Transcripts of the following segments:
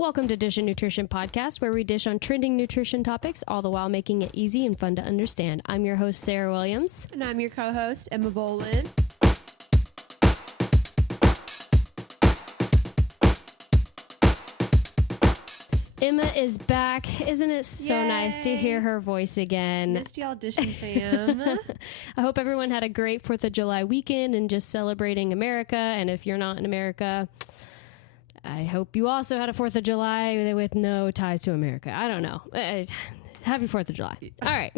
Welcome to Dish and Nutrition Podcast, where we dish on trending nutrition topics, all the while making it easy and fun to understand. I'm your host, Sarah Williams. And I'm your co-host, Emma Bolin. Emma is back. Isn't it so nice to hear her voice again? Missed y'all dishing, fam. I hope everyone had a great 4th of July weekend and just celebrating America. And if you're not in America, I hope you also had a 4th of July with no ties to America. I don't know. Happy 4th of July. All right.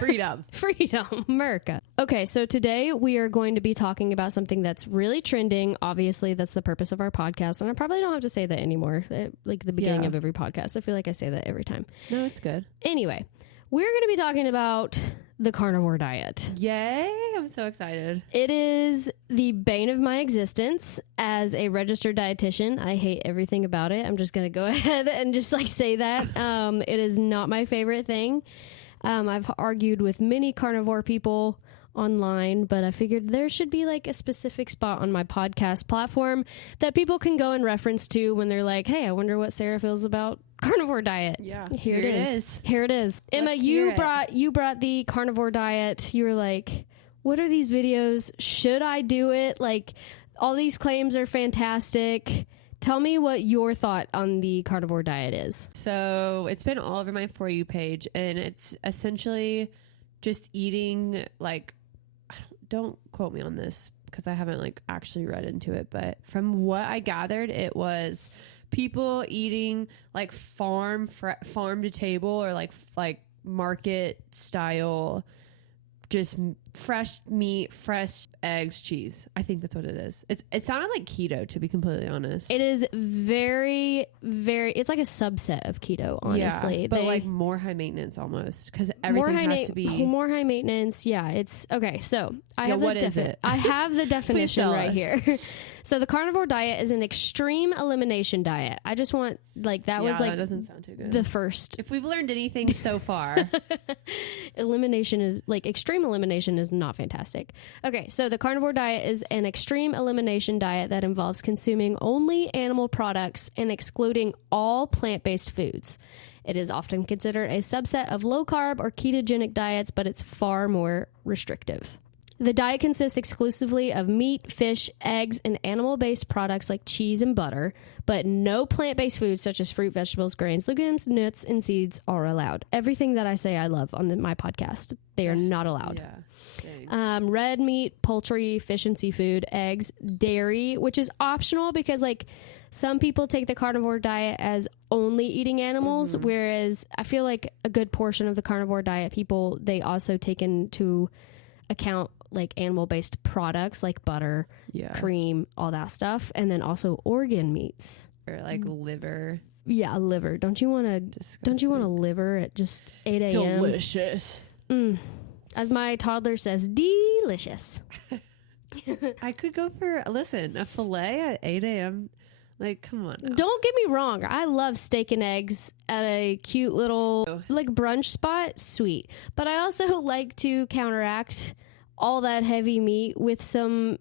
Freedom. Freedom. America. Okay, so today we are going to be talking about something that's really trending. Obviously, that's the purpose of our podcast. And I probably don't have to say that anymore. Like the beginning of every podcast. I feel like I say that every time. No, it's good. Anyway, we're going to be talking about the carnivore diet. Yay. I'm so excited. It is the bane of my existence as a registered dietitian. I hate everything about it. I'm just going to go ahead and just say that. It is not my favorite thing. I've argued with many carnivore people online, but I figured there should be a specific spot on my podcast platform that people can go and reference to when they're like, hey, I wonder what Sarah feels about carnivore diet. Yeah. Here it is. Here it is. Emma, you brought the carnivore diet. You were like, what are these videos? Should I do it? All these claims are fantastic. Tell me what your thought on the carnivore diet is. So it's been all over my For You page, and it's essentially just eating, don't quote me on this because I haven't actually read into it, but from what I gathered, it was people eating farm to table or market style, just fresh meat, fresh eggs, cheese. I think that's what it is. It sounded like keto, to be completely honest. It is very, very, it's like a subset of keto, honestly. Yeah, but more high maintenance almost, because everything has to be more high maintenance. Yeah, it's okay. So I have what is it? I have the definition right us. Here. So the carnivore diet is an extreme elimination diet. I just want that doesn't sound too good. The first. If we've learned anything so far, elimination is extreme elimination is not fantastic. Okay, so the carnivore diet is an extreme elimination diet that involves consuming only animal products and excluding all plant-based foods. It is often considered a subset of low-carb or ketogenic diets, but it's far more restrictive. The diet consists exclusively of meat, fish, eggs, and animal-based products like cheese and butter, but no plant-based foods such as fruit, vegetables, grains, legumes, nuts, and seeds are allowed. Everything that I say I love on my podcast, they are not allowed. Yeah. Red meat, poultry, fish and seafood, eggs, dairy, which is optional because some people take the carnivore diet as only eating animals, whereas I feel like a good portion of the carnivore diet people, they also take into account animal-based products like butter, cream, all that stuff, and then also organ meats or liver. Yeah, liver. Don't you want a liver at just 8 a.m.? Delicious. As my toddler says, delicious. I could go for a fillet at 8 a.m. Come on now. Don't get me wrong. I love steak and eggs at a cute little brunch spot. Sweet. But I also like to counteract all that heavy meat with some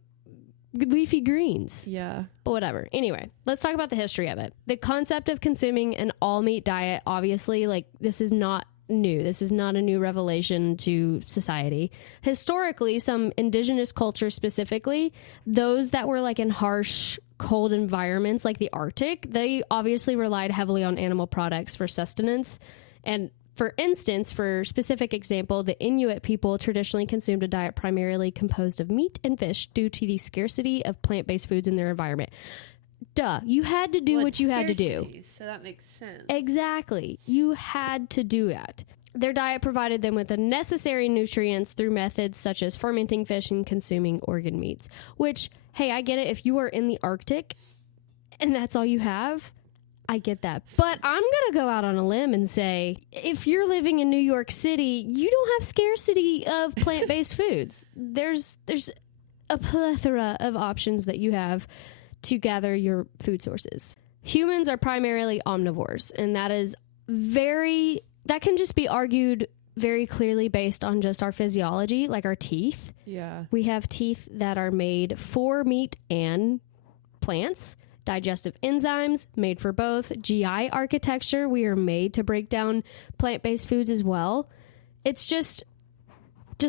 leafy greens. Yeah. But whatever. Anyway, let's talk about the history of it. The concept of consuming an all-meat diet, obviously, this is not new. This is not a new revelation to society. Historically, some indigenous cultures specifically, those that were in harsh, cold environments like the Arctic, they obviously relied heavily on animal products for sustenance. And for instance, for specific example, the Inuit people traditionally consumed a diet primarily composed of meat and fish due to the scarcity of plant-based foods in their environment. Duh. You had to do what you had to do. So that makes sense. Exactly. You had to do that. Their diet provided them with the necessary nutrients through methods such as fermenting fish and consuming organ meats, which, hey, I get it. If you are in the Arctic and that's all you have, I get that. But I'm going to go out on a limb and say, if you're living in New York City, you don't have scarcity of plant-based foods. There's a plethora of options that you have to gather your food sources. Humans are primarily omnivores, and that can just be argued very clearly based on just our physiology, like our teeth. Yeah. We have teeth that are made for meat and plants, digestive enzymes made for both, GI architecture. We are made to break down plant-based foods as well. It's just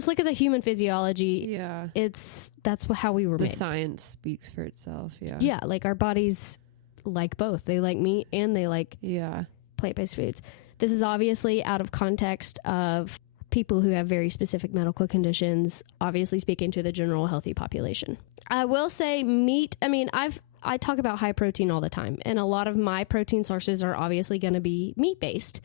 look at the human physiology. Yeah. That's how we were made. The science speaks for itself. Yeah. Yeah. Like our bodies like both. They like meat and they like plant-based foods. This is obviously out of context of people who have very specific medical conditions, obviously speaking to the general healthy population. I will say meat, I talk about high protein all the time, and a lot of my protein sources are obviously going to be meat-based.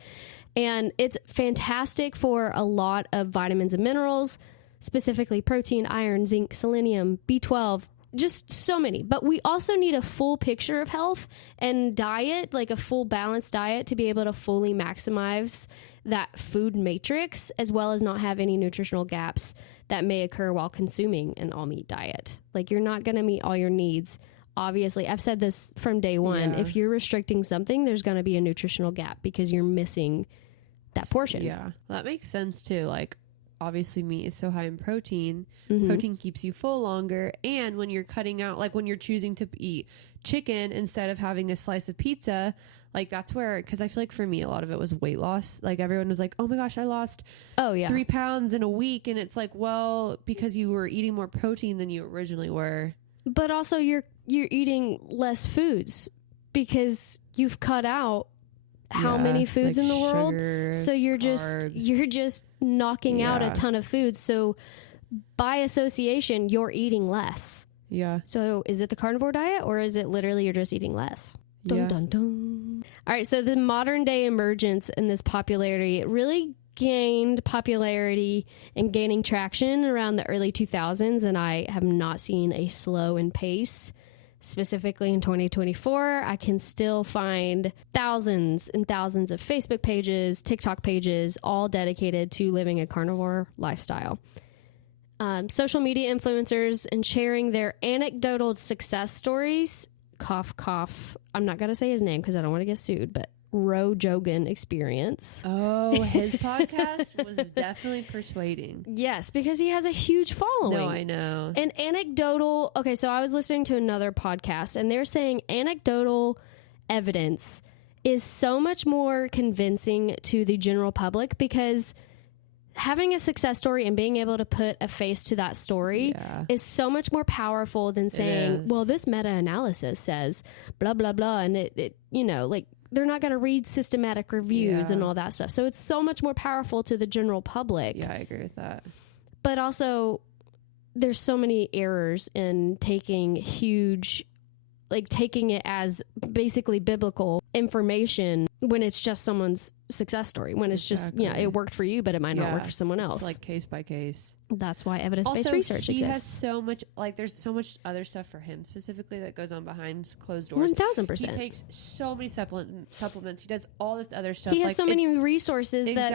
And it's fantastic for a lot of vitamins and minerals, specifically protein, iron, zinc, selenium, B12, just so many. But we also need a full picture of health and diet, like a full balanced diet, to be able to fully maximize that food matrix, as well as not have any nutritional gaps that may occur while consuming an all meat diet. Like, you're not going to meet all your needs. Obviously, I've said this from day one. If you're restricting something, there's going to be a nutritional gap because you're missing that portion. Yeah, that makes sense too. Like, obviously meat is so high in protein. Protein keeps you full longer. And when you're cutting out, like when you're choosing to eat chicken instead of having a slice of pizza, like that's where, because I feel like for me, a lot of it was weight loss. Like everyone was like, oh my gosh, I lost 3 pounds in a week. And it's like, well, because you were eating more protein than you originally were. But also you're eating less foods because you've cut out how many foods like in the world. sugar, So you're just knocking out a ton of foods. So by association, you're eating less. Yeah. So is it the carnivore diet, or is it literally you're just eating less? Dun, dun, dun. All right. So the modern day emergence in this popularity, it really gained popularity and gaining traction around the early 2000s. And I have not seen a slow in pace. Specifically in 2024, I can still find thousands and thousands of Facebook pages, TikTok pages, all dedicated to living a carnivore lifestyle. Social media influencers and sharing their anecdotal success stories. Cough, cough. I'm not going to say his name because I don't want to get sued, but Jogan experience. Oh, his podcast was definitely persuading. Yes, because he has a huge following. No, I know. And anecdotal, okay, so I was listening to another podcast and they're saying anecdotal evidence is so much more convincing to the general public because having a success story and being able to put a face to that story is so much more powerful than saying, well, this meta-analysis says blah, blah, blah. And it you know, like, they're not going to read systematic reviews and all that stuff. So it's so much more powerful to the general public. Yeah, I agree with that. But also, there's so many errors in taking it as basically biblical information when it's just someone's success story. When it's just, it worked for you, but it might not work for someone else. It's like case by case. That's why evidence-based research exists. He has so much, like, there's so much other stuff for him specifically that goes on behind closed doors. 1,000%. He takes so many supplements. He does all this other stuff. He has so many resources that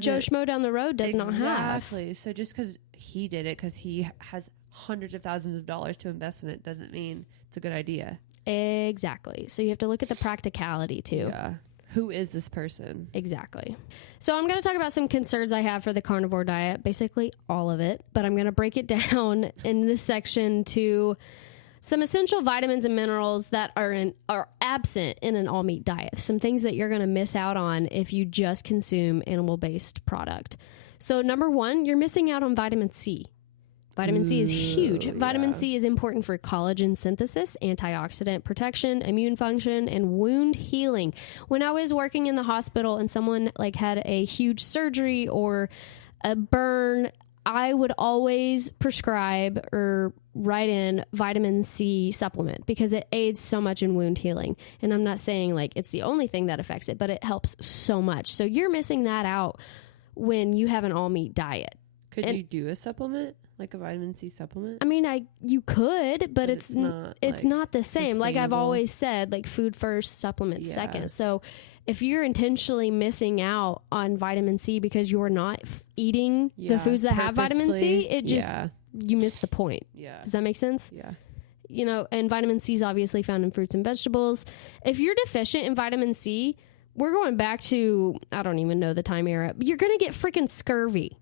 Joe Schmo down the road does not have. Exactly. So just because he did it, because he has hundreds of thousands of dollars to invest in it, doesn't mean it's a good idea. Exactly. So you have to look at the practicality too. Yeah. Who is this person? Exactly. So I'm going to talk about some concerns I have for the carnivore diet, basically all of it, but I'm going to break it down in this section to some essential vitamins and minerals that are absent in an all meat diet. Some things that you're going to miss out on if you just consume animal-based product. So number one, you're missing out on vitamin C. Vitamin C is huge. Vitamin C is important for collagen synthesis, antioxidant protection, immune function, and wound healing. When I was working in the hospital and someone like had a huge surgery or a burn, I would always prescribe or write in vitamin C supplement because it aids so much in wound healing. And I'm not saying like it's the only thing that affects it, but it helps so much. So you're missing that out when you have an all meat diet. Could you do a supplement? Like a vitamin C supplement? I mean, you could, but it's not the same. Like I've always said, like food first, supplement second. So if you're intentionally missing out on vitamin C because you're not eating the foods that have vitamin C, it just, you miss the point. Yeah. Does that make sense? Yeah. You know, and vitamin C is obviously found in fruits and vegetables. If you're deficient in vitamin C, we're going back to, I don't even know the time era. You're going to get freaking scurvy.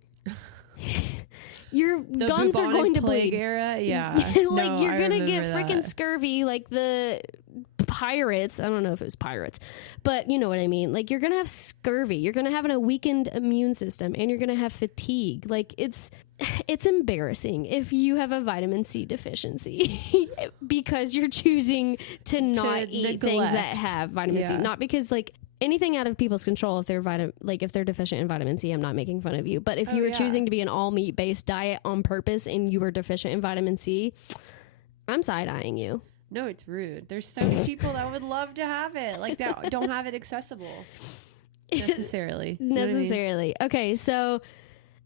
Your gums are going to bleed. Era? Yeah. Like you're going to get freaking scurvy. Like the pirates. I don't know if it was pirates, but you know what I mean? Like, you're going to have scurvy. You're going to have a weakened immune system, and you're going to have fatigue. Like, it's embarrassing if you have a vitamin C deficiency because you're choosing to not eat things that have vitamin C. Not because, like, anything out of people's control if they're deficient in vitamin C. I'm not making fun of you, but if you were choosing to be an all meat based diet on purpose and you were deficient in vitamin C, I'm side-eyeing you. No, it's rude. There's so many people that would love to have it, like, that don't have it accessible necessarily. You know what I mean? Okay, so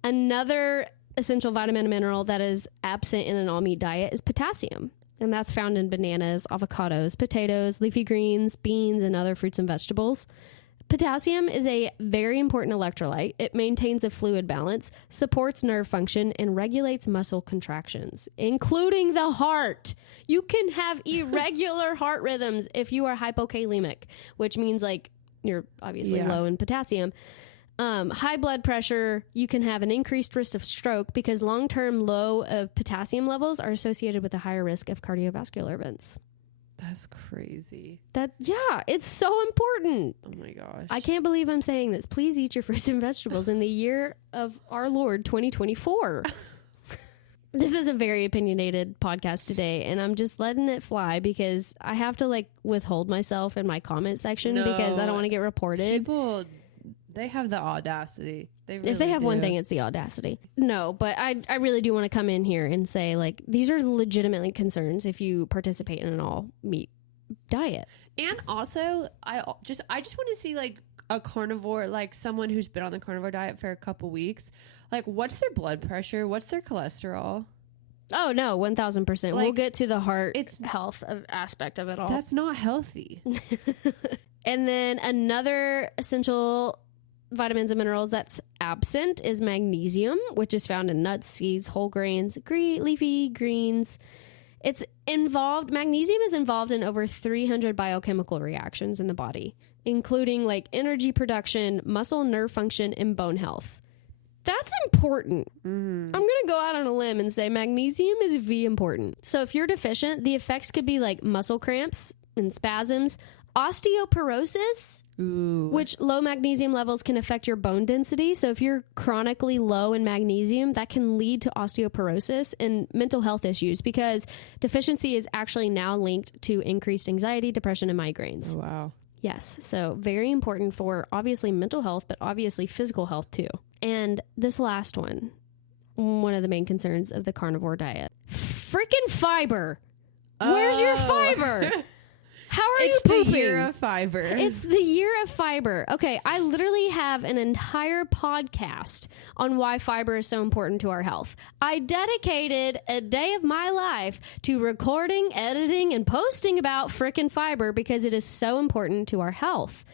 another essential vitamin and mineral that is absent in an all meat diet is potassium. And that's found in bananas, avocados, potatoes, leafy greens, beans, and other fruits and vegetables. Potassium is a very important electrolyte. It maintains a fluid balance, supports nerve function, and regulates muscle contractions, including the heart. You can have irregular heart rhythms if you are hypokalemic, which means, like, you're obviously low in potassium. High blood pressure, you can have an increased risk of stroke because long-term low of potassium levels are associated with a higher risk of cardiovascular events. That's crazy. It's so important. Oh my gosh. I can't believe I'm saying this. Please eat your fruits and vegetables in the year of our Lord 2024. This is a very opinionated podcast today, and I'm just letting it fly because I have to, like, withhold myself in my comment section because I don't want to get reported. People, they have the audacity. If they have one thing, it's the audacity. No, but I really do want to come in here and say, like, these are legitimately concerns if you participate in an all meat diet. And also, I just want to see, like, a carnivore, like someone who's been on the carnivore diet for a couple weeks. Like, what's their blood pressure? What's their cholesterol? Oh, no, 1,000%. Like, we'll get to the heart health aspect of it all. That's not healthy. And then another essential vitamins and minerals that's absent is magnesium, which is found in nuts, seeds, whole grains, leafy greens. Magnesium is involved in over 300 biochemical reactions in the body, including, like, energy production, muscle nerve function, and bone health. That's important. I'm going to go out on a limb and say magnesium is very important. So if you're deficient, the effects could be like muscle cramps and spasms, osteoporosis, which low magnesium levels can affect your bone density. So if you're chronically low in magnesium, that can lead to osteoporosis and mental health issues because deficiency is actually now linked to increased anxiety, depression, and migraines. Oh, wow. Yes. So very important for obviously mental health, but obviously physical health too. And this last one of the main concerns of the carnivore diet, freaking fiber. Where's your fiber? How are you pooping? It's the year of fiber. It's the year of fiber. Okay, I literally have an entire podcast on why fiber is so important to our health. I dedicated a day of my life to recording, editing, and posting about frickin' fiber because it is so important to our health.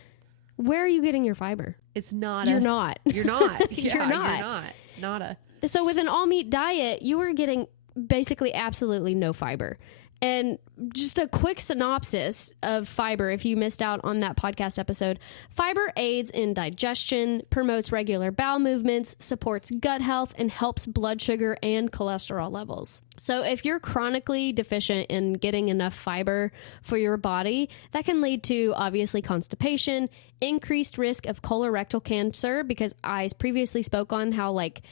Where are you getting your fiber? It's not. You're not. You're not. You're You're not. Nada. So with an all-meat diet, you are getting basically absolutely no fiber. And just a quick synopsis of fiber, if you missed out on that podcast episode, fiber aids in digestion, promotes regular bowel movements, supports gut health, and helps blood sugar and cholesterol levels. So if you're chronically deficient in getting enough fiber for your body, that can lead to obviously constipation, increased risk of colorectal cancer, because I previously spoke on how, like,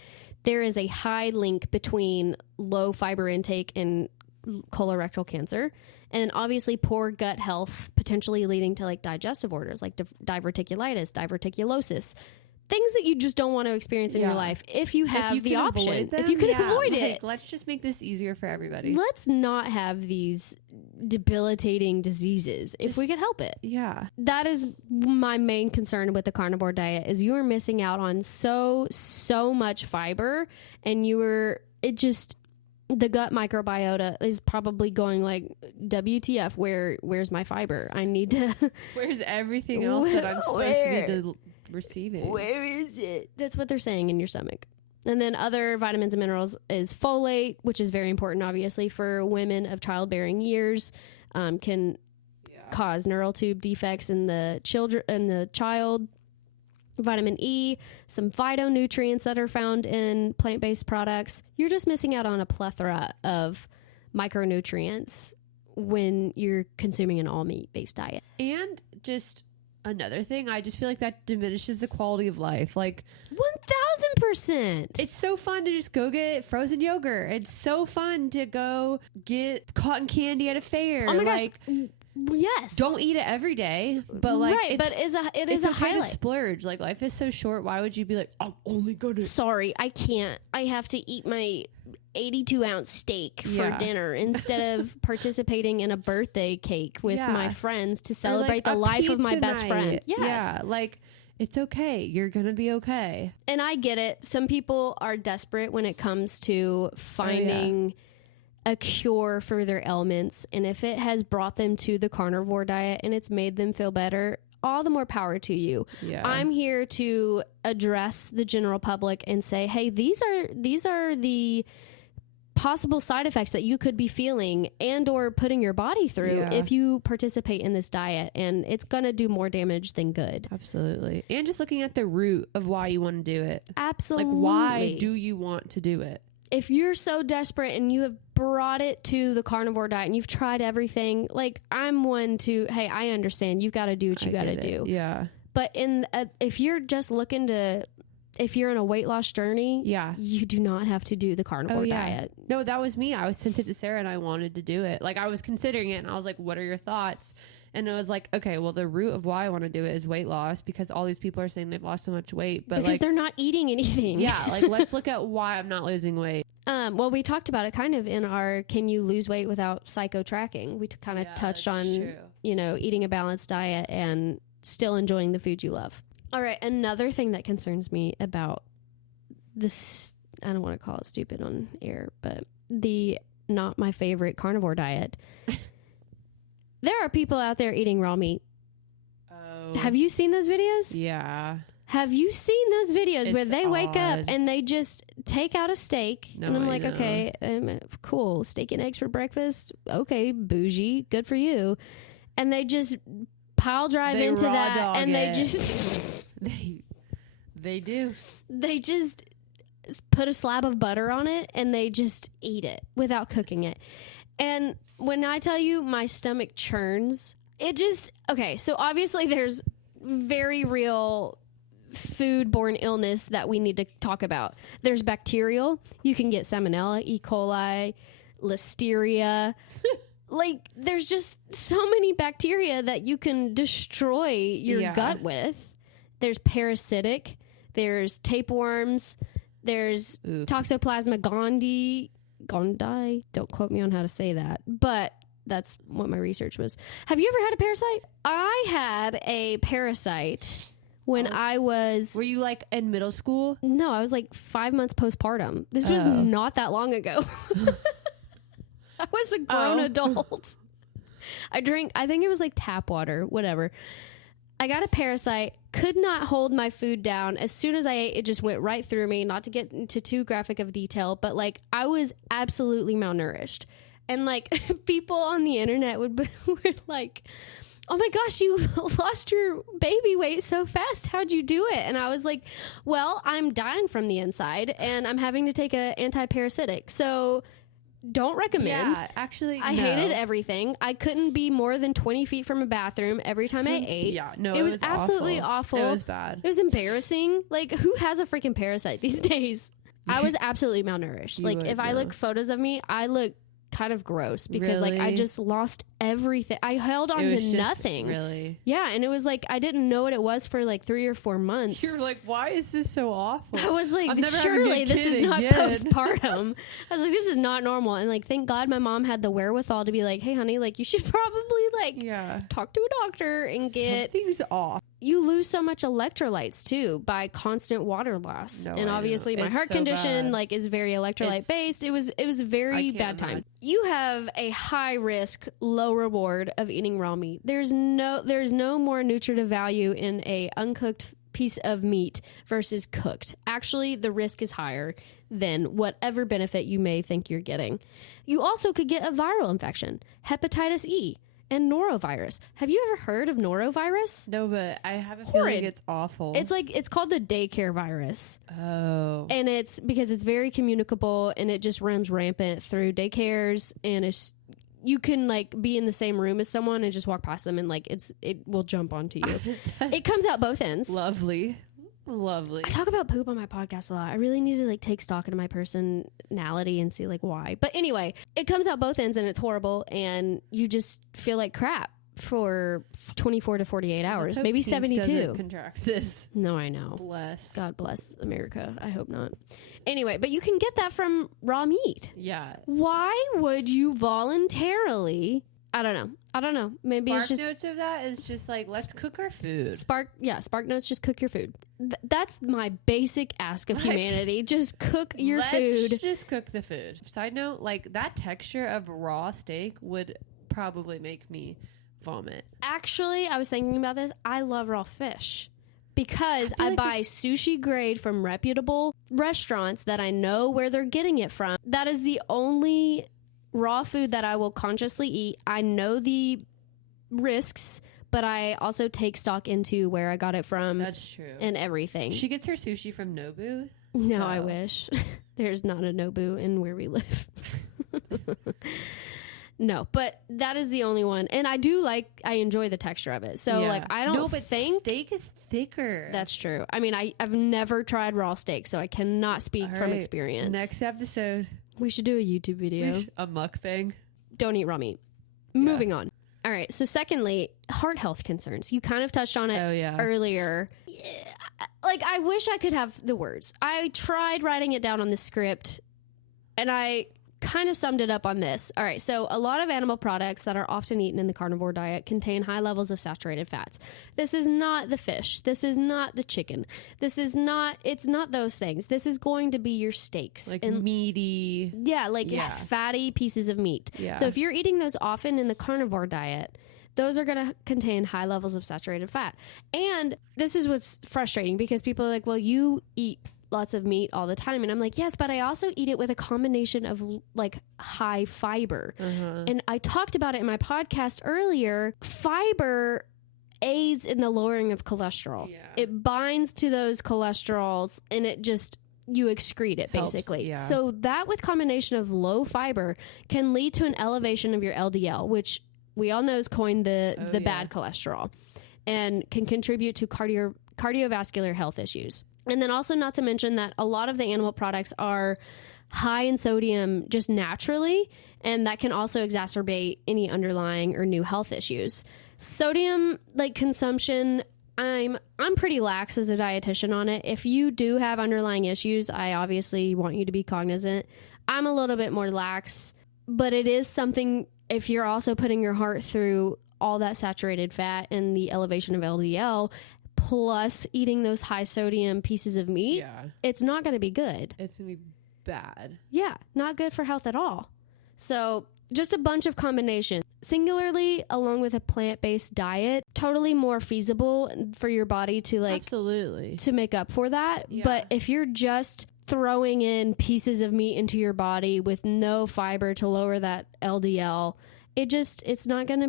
there is a high link between low fiber intake and colorectal cancer, and obviously poor gut health, potentially leading to, like, digestive orders like diverticulitis, diverticulosis, things that you just don't want to experience in your life if you have the option. If you can avoid it. Let's just make this easier for everybody. Let's not have these debilitating diseases if we could help it. Yeah. That is my main concern with the carnivore diet, is you are missing out on so much fiber, and the gut microbiota is probably going like, WTF, where's my fiber? I need to... Where's everything else that I'm supposed to be receiving? Where is it? That's what they're saying in your stomach. And then other vitamins and minerals is folate, which is very important, obviously, for women of childbearing years. Can cause neural tube defects in the child. Vitamin E, some phytonutrients that are found in plant-based products. You're just missing out on a plethora of micronutrients when you're consuming an all meat based diet. And just another thing, I just feel like that diminishes the quality of life. Like 1000%. it's so fun to just go get frozen yogurt. It's so fun to go get cotton candy at a fair. Oh my like, gosh. Yes. don't eat it every day, but like, right, but it is a okay to highlight. splurge. Like life is so short. Why would you be like, I'm only gonna? Sorry, I can't. I have to eat my 82-ounce steak for dinner instead of participating in a birthday cake with my friends to celebrate the life of my best friend. Yes. Yeah, like it's okay. You're gonna be okay. And I get it. Some people are desperate when it comes to finding a cure for their ailments, and if it has brought them to the carnivore diet and it's made them feel better, all the more power to you. I'm here to address the general public and say, hey, these are the possible side effects that you could be feeling and or putting your body through if you participate in this diet, and it's gonna do more damage than good. Absolutely. And just looking at the root of why you want to do it. Absolutely. Like, why do you want to do it? If you're so desperate and you have brought it to the carnivore diet and you've tried everything, like I'm one to, hey, I understand. You've got to do what you got to do. Yeah. But if you're just looking to, if you're in a weight loss journey, you do not have to do the carnivore diet. No, that was me. I was sent it to Sarah and I wanted to do it. Like I was considering it and I was like, what are your thoughts? And I was like, okay, well, the root of why I want to do it is weight loss, because all these people are saying they've lost so much weight, but because they're not eating anything. Yeah, like let's look at why I'm not losing weight. Well, we talked about it kind of in our "Can you lose weight without psycho tracking?" We kind of touched on, eating a balanced diet and still enjoying the food you love. All right, another thing that concerns me about this, I don't want to call it stupid on air, but the not my favorite carnivore diet. There are people out there eating raw meat. Oh. Have you seen those videos? Yeah. Have you seen those videos where they wake up and they just take out a steak? No, and I'm like, okay, cool. Steak and eggs for breakfast. Okay, bougie. Good for you. And they just pile drive into that and they just... they do. They just put a slab of butter on it and they just eat it without cooking it. And when I tell you my stomach churns, it just... Okay, so obviously there's very real foodborne illness that we need to talk about. There's bacterial. You can get salmonella, E. coli, listeria. Like, there's just so many bacteria that you can destroy your gut with. There's parasitic. There's tapeworms. There's Toxoplasma gondii. Don't quote me on how to say that, but that's what my research was. Have you ever had a parasite? I had a parasite when I was... Were you like in middle school? No, I was like 5 months postpartum. This was not that long ago. I was a grown adult. I think it was like tap water, whatever. I got a parasite, could not hold my food down. As soon as I ate, it just went right through me. Not to get into too graphic of detail, but like I was absolutely malnourished. And like people on the internet were like, oh my gosh, you lost your baby weight so fast. How'd you do it? And I was like, well, I'm dying from the inside and I'm having to take an anti-parasitic. So don't recommend. Yeah, actually, I hated everything. I couldn't be more than 20 feet from a bathroom every time I ate. Yeah, no, it was absolutely awful. It was bad. It was embarrassing. Like, who has a freaking parasite these days? I was absolutely malnourished. Like, if I look photos of me, I look kind of gross because like I just lost everything. I held on to nothing. Really? Yeah, and it was like I didn't know what it was for like 3 or 4 months. You're like, why is this so awful? I was like, surely this is not postpartum. I was like, this is not normal. And like, thank God my mom had the wherewithal to be like, hey honey, like you should probably like talk to a doctor and get... Something's off. You lose so much electrolytes too by constant water loss. No, and obviously my heart condition like is very electrolyte based. It was a very bad time. You have a high risk, low reward of eating raw meat. There's no more nutritive value in a uncooked piece of meat versus cooked. Actually, the risk is higher than whatever benefit you may think you're getting. You also could get a viral infection, hepatitis E, and norovirus. Have you ever heard of norovirus? No, but I have a feeling it's awful. It's called the daycare virus. Oh. And it's because it's very communicable and it just runs rampant through daycares and it's you can like be in the same room as someone and just walk past them and like it will jump onto you. It comes out both ends. Lovely. I talk about poop on my podcast a lot. I really need to like take stock into my personality and see like why. But anyway, it comes out both ends and it's horrible and you just feel like crap for 24 to 48 hours, maybe 72. Contract this. No, I know. Bless. God bless America. I hope not. Anyway, but you can get that from raw meat. Yeah. Why would you voluntarily? I don't know. Maybe Spark it's just notes of that is just like, let's cook our food. Spark notes, just cook your food. That's my basic ask of humanity. Just cook your food. Let's just cook the food. Side note, like that texture of raw steak would probably make me vomit. Actually, I was thinking about this. I love raw fish because I buy sushi grade from reputable restaurants that I know where they're getting it from. That is the only raw food that I will consciously eat. I know the risks, but I also take stock into where I got it from. That's true. And everything. She gets her sushi from Nobu. No, I wish. There's not a Nobu in where we live. No, but that is the only one. And I enjoy the texture of it. So like I don't think steak is thicker. That's true. I mean, I've never tried raw steak, so I cannot speak from experience. Next episode. We should do a YouTube video. A mukbang. Don't eat raw meat. Moving on. All right. So secondly, heart health concerns. You kind of touched on it earlier. Yeah, like I wish I could have the words. I tried writing it down on the script and I kind of summed it up on this. All right. So a lot of animal products that are often eaten in the carnivore diet contain high levels of saturated fats. This is not the fish. This is not the chicken. It's not those things. This is going to be your steaks. Like meaty. Yeah. Like fatty pieces of meat. Yeah. So if you're eating those often in the carnivore diet, those are going to contain high levels of saturated fat. And this is what's frustrating because people are like, well, you eat lots of meat all the time. And I'm like, yes, but I also eat it with a combination of like high fiber. And I talked about it in my podcast earlier. Fiber aids in the lowering of cholesterol. Yeah. It binds to those cholesterols and it just, you excrete it basically. So that with combination of low fiber can lead to an elevation of your LDL, which we all know is coined the bad cholesterol and can contribute to cardiovascular health issues. And then also not to mention that a lot of the animal products are high in sodium just naturally, and that can also exacerbate any underlying or new health issues. Sodium like consumption, I'm pretty lax as a dietitian on it. If you do have underlying issues, I obviously want you to be cognizant. I'm a little bit more lax, but it is something if you're also putting your heart through all that saturated fat and the elevation of LDL, plus eating those high sodium pieces of meat, it's not going to be good. It's going to be bad. Yeah, not good for health at all. So just a bunch of combinations. Singularly, along with a plant-based diet, totally more feasible for your body to like... Absolutely. To make up for that. Yeah. But if you're just throwing in pieces of meat into your body with no fiber to lower that LDL... it's going to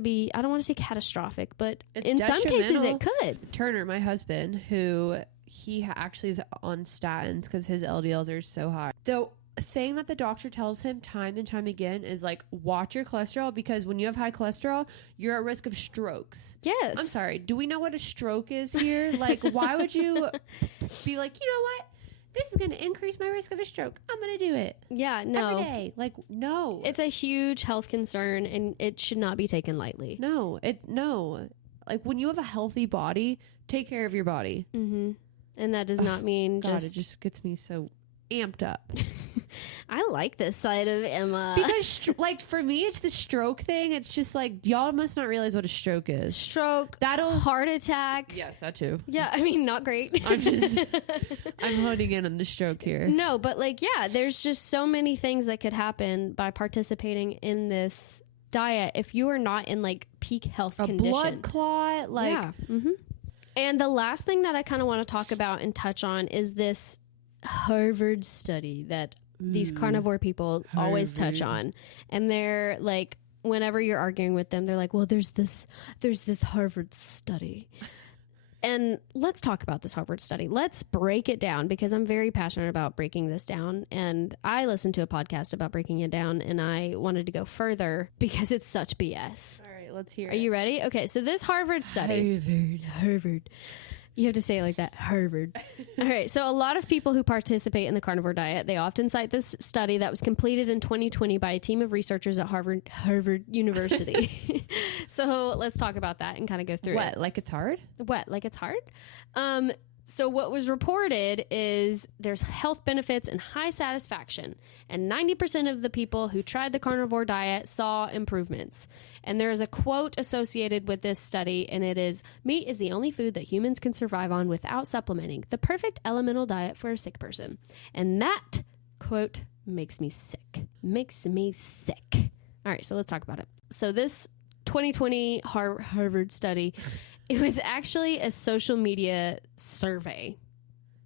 be, I don't want to say catastrophic, but in some cases it could. Turner, my husband, who he actually is on statins because his LDLs are so high. The thing that the doctor tells him time and time again is like, watch your cholesterol because when you have high cholesterol, you're at risk of strokes. Yes. I'm sorry. Do we know what a stroke is here? Like, why would you be like, you know what? This is going to increase my risk of a stroke. I'm going to do it. Yeah, no. Every day. Like, no. It's a huge health concern, and it should not be taken lightly. No. Like, when you have a healthy body, take care of your body. Mm-hmm. And that does not mean God, it just gets me so amped up. I like this side of Emma. Because, like, for me, it's the stroke thing. It's just like, y'all must not realize what a stroke is. Stroke, heart attack. Yes, that too. Yeah, I mean, not great. I'm honing in on the stroke here. No, but like, yeah, there's just so many things that could happen by participating in this diet if you are not in like peak health condition. Blood clot, like. Yeah. Mm-hmm. And the last thing that I kind of want to talk about and touch on is this Harvard study that these carnivore people always touch on. And they're like, whenever you're arguing with them, they're like, well, there's this Harvard study. And let's talk about this Harvard study. Let's break it down because I'm very passionate about breaking this down. And I listened to a podcast about breaking it down and I wanted to go further because it's such BS. All right, let's hear it. Are you ready? Okay, so this Harvard study. Harvard. You have to say it like that. Harvard. All right. So a lot of people who participate in the carnivore diet, they often cite this study that was completed in 2020 by a team of researchers at Harvard University. So let's talk about that and kind of go through What? it. Like it's hard? What? Like it's hard? So what was reported is there's health benefits and high satisfaction. And 90% of the people who tried the carnivore diet saw improvements. And there is a quote associated with this study, and it is, "Meat is the only food that humans can survive on without supplementing. The perfect elemental diet for a sick person." And that quote makes me sick. Makes me sick. All right, so let's talk about it. So this 2020 Harvard study, it was actually a social media survey.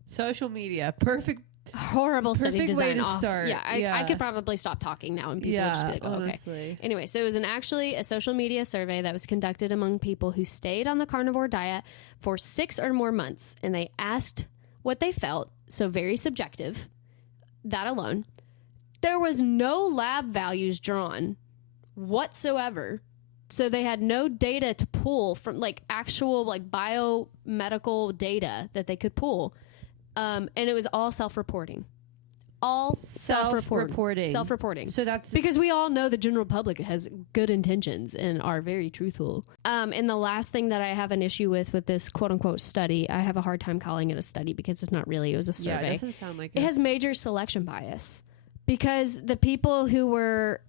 Social media. Perfect. Horrible study Perfect design way to off. start. Yeah, I could probably stop talking now and people would just be like, oh, okay. Honestly. Anyway, so it was actually a social media survey that was conducted among people who stayed on the carnivore diet for 6 or more months. And they asked what they felt. So very subjective. That alone. There was no lab values drawn whatsoever. So they had no data to pull from like actual like biomedical data that they could pull. And it was all self-reporting. All self-reporting. Self-reporting. So that's because we all know the general public has good intentions and are very truthful. And the last thing that I have an issue with this quote-unquote study, I have a hard time calling it a study because it's not really. It was a survey. Yeah, it doesn't sound like it has major selection bias because the people who were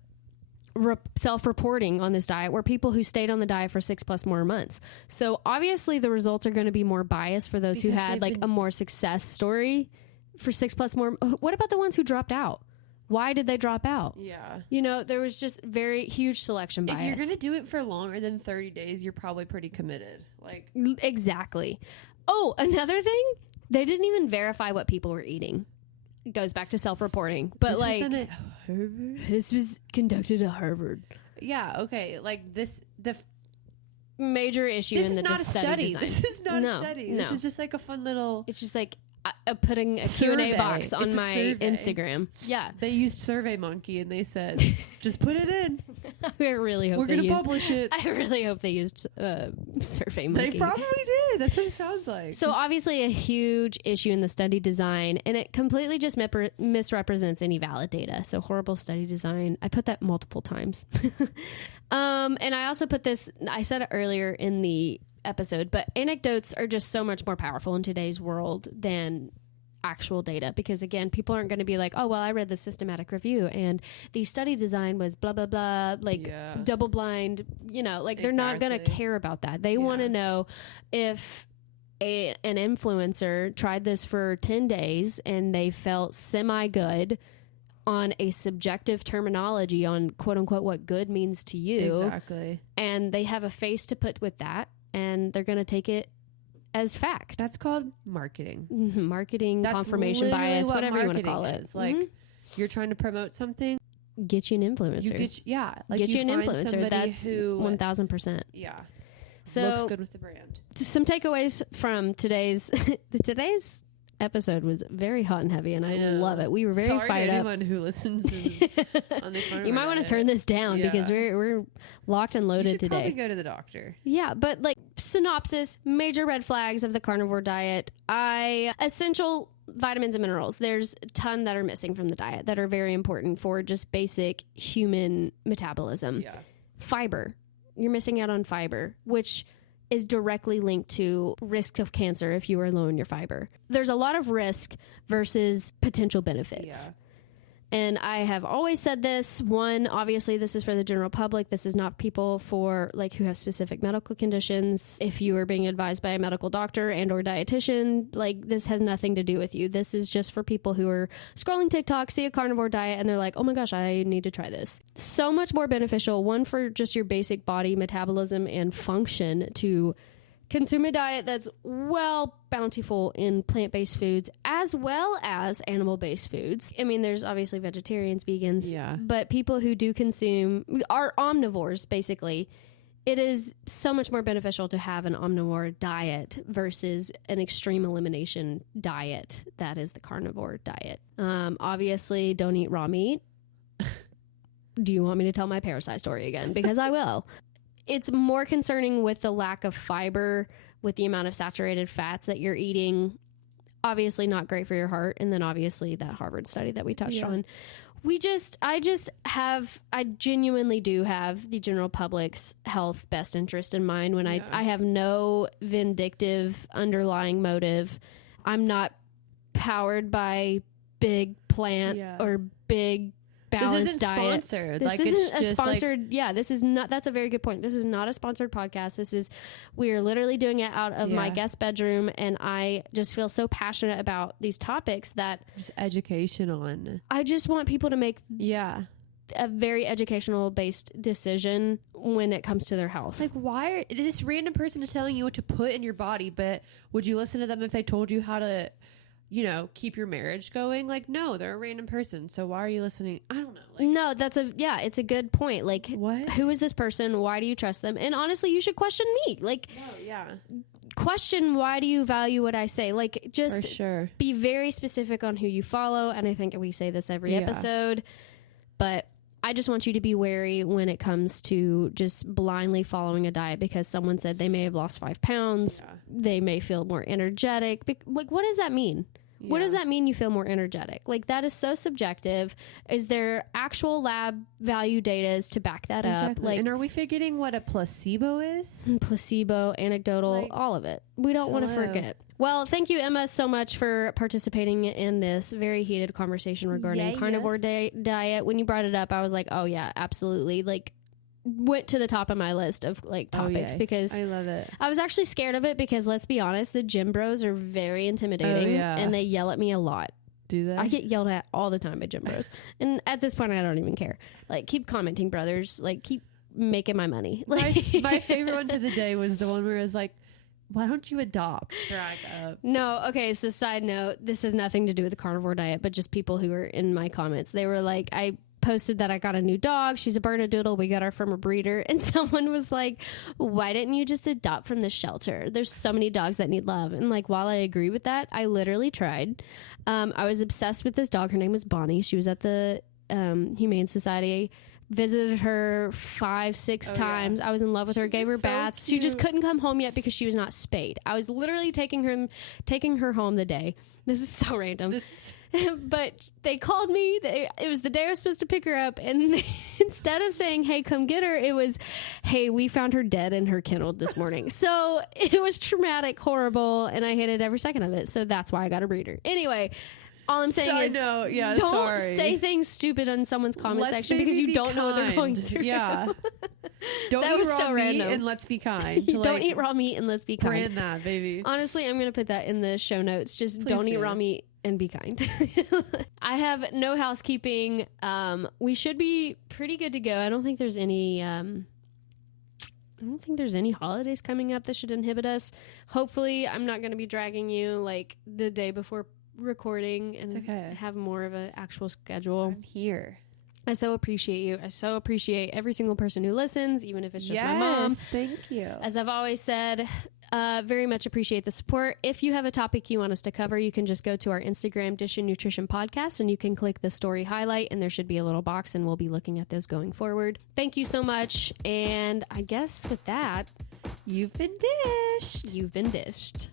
self-reporting on this diet were people who stayed on the diet for 6+ more months. So obviously the results are going to be more biased for those who had like a more success story for 6+ more. What about the ones who dropped out? Why did they drop out? Yeah. You know, there was just very huge selection bias. If you're going to do it for longer than 30 days, you're probably pretty committed. Like exactly. Oh, another thing, they didn't even verify what people were eating. It goes back to self-reporting, but this like was done at Harvard? This was conducted at Harvard. Yeah. Okay. Like the major issue this in the is not a study design. This is not a study. No. This is just like a fun little. It's just like putting a Q&A box on my Instagram. Yeah. They used SurveyMonkey and they said, just put it in. I really hope we're going to publish it. I really hope they used SurveyMonkey. They probably did. That's what it sounds like. So obviously a huge issue in the study design, and it completely just misrepresents any valid data. So horrible study design. I put that multiple times. And I also put this, I said it earlier in the episode, but anecdotes are just so much more powerful in today's world than actual data, because again, people aren't going to be like, oh well, I read the systematic review and the study design was blah blah blah, like double blind, you know, like they're not going to care about that. They want to know if an influencer tried this for 10 days and they felt semi good on a subjective terminology on quote unquote what good means to you. Exactly. And they have a face to put with that, and they're going to take it as fact. That's called marketing. Marketing, that's confirmation bias, whatever you want to call it. Like you're trying to promote something. Get you an influencer. Get you an influencer. That's 1000%. Yeah. So looks good with the brand. Some takeaways from today's episode was very hot and heavy, and I love it. We were very fired up. Anyone who listens on the you might want to turn this down because we're locked and loaded you should today. Probably go to the doctor. Yeah, but like synopsis, major red flags of the carnivore diet. Essential vitamins and minerals. There's a ton that are missing from the diet that are very important for just basic human metabolism. Yeah. Fiber. You're missing out on fiber, which is directly linked to risk of cancer if you are low in your fiber. There's a lot of risk versus potential benefits. Yeah. And I have always said this. One, obviously, this is for the general public. This is not people for like who have specific medical conditions. If you are being advised by a medical doctor and or dietitian, like this has nothing to do with you. This is just for people who are scrolling TikTok, see a carnivore diet, and they're like, oh my gosh, I need to try this. So much more beneficial. One, for just your basic body metabolism and function, to consume a diet that's bountiful in plant-based foods as well as animal-based foods. I mean, there's obviously vegetarians, vegans, but people who do consume are omnivores, basically. it is so much more beneficial to have an omnivore diet versus an extreme elimination diet that is the carnivore diet. Obviously, don't eat raw meat. Do you want me to tell my parasite story again? Because I will. It's more concerning with the lack of fiber, with the amount of saturated fats that you're eating. Obviously not great for your heart. And then obviously that Harvard study that we touched on. I genuinely do have the general public's health best interest in mind when I have no vindictive underlying motive. I'm not powered by big plant or big balanced diet. Sponsored. This isn't a sponsored. This is not. That's a very good point. This is not a sponsored podcast. We are literally doing it out of my guest bedroom, and I just feel so passionate about these topics that just educational, and I just want people to make a very educational based decision when it comes to their health. Like, why this random person is telling you what to put in your body, but would you listen to them if they told you how to, keep your marriage going? Like, no, they're a random person. So why are you listening? I don't know. Like, no, it's a good point. Like, what? Who is this person? Why do you trust them? And honestly, you should question me. Like, question, why do you value what I say? Like, just be very specific on who you follow. And I think we say this every episode, but I just want you to be wary when it comes to just blindly following a diet because someone said they may have lost 5 pounds. Yeah. They may feel more energetic. Like, what does that mean? Yeah. What does that mean you feel more energetic? Like, that is so subjective. Is there actual lab value data to back that up? Like, and are we forgetting what a placebo is? Placebo, anecdotal, all of it. We don't want to forget. Well, thank you, Emma, so much for participating in this very heated conversation regarding carnivore diet. When you brought it up, I was like, oh, yeah, absolutely. Like, went to the top of my list of like topics because I love it. I was actually scared of it because, let's be honest, the gym bros are very intimidating and they yell at me a lot. Do they? I get yelled at all the time by gym bros. And at this point, I don't even care. Like, keep commenting, brothers. Like, keep making my money. My favorite one to the day was the one where it was like, why don't you adopt? Crack up. No, okay, so side note, this has nothing to do with the carnivore diet, but just people who were in my comments. They were like, I posted that I got a new dog. She's a Bernedoodle. We got her from a breeder. And someone was like, why didn't you just adopt from the shelter? There's so many dogs that need love. And like, while I agree with that, I literally tried. I was obsessed with this dog. Her name was Bonnie. She was at the Humane Society. Visited her 5-6 times. I was in love with her. Gave her baths. Cute. She just couldn't come home yet because she was not spayed. I was literally taking her home the day. This is so random. But they called me. It was the day I was supposed to pick her up, and instead of saying, "Hey, come get her," it was, "Hey, we found her dead in her kennel this morning." So it was traumatic, horrible, and I hated every second of it. So that's why I got a breeder. Anyway. All I'm saying is, don't say things stupid on someone's comment section because you don't know what they're going through. Yeah. Don't eat raw meat and let's be kind. Don't eat raw meat and let's be kind. Brand that, baby. Honestly, I'm going to put that in the show notes. Just don't eat raw meat and be kind. I have no housekeeping. We should be pretty good to go. I don't think there's any holidays coming up that should inhibit us. Hopefully, I'm not going to be dragging you like the day before recording and have more of an actual schedule. I'm here. I so appreciate you. I so appreciate every single person who listens, even if it's just my mom. Thank you. As I've always said, very much appreciate the support. If you have a topic you want us to cover, you can just go to our Instagram, Dish and Nutrition Podcast, and you can click the story highlight, and there should be a little box, and we'll be looking at those going forward. Thank you so much. And I guess with that, you've been dished.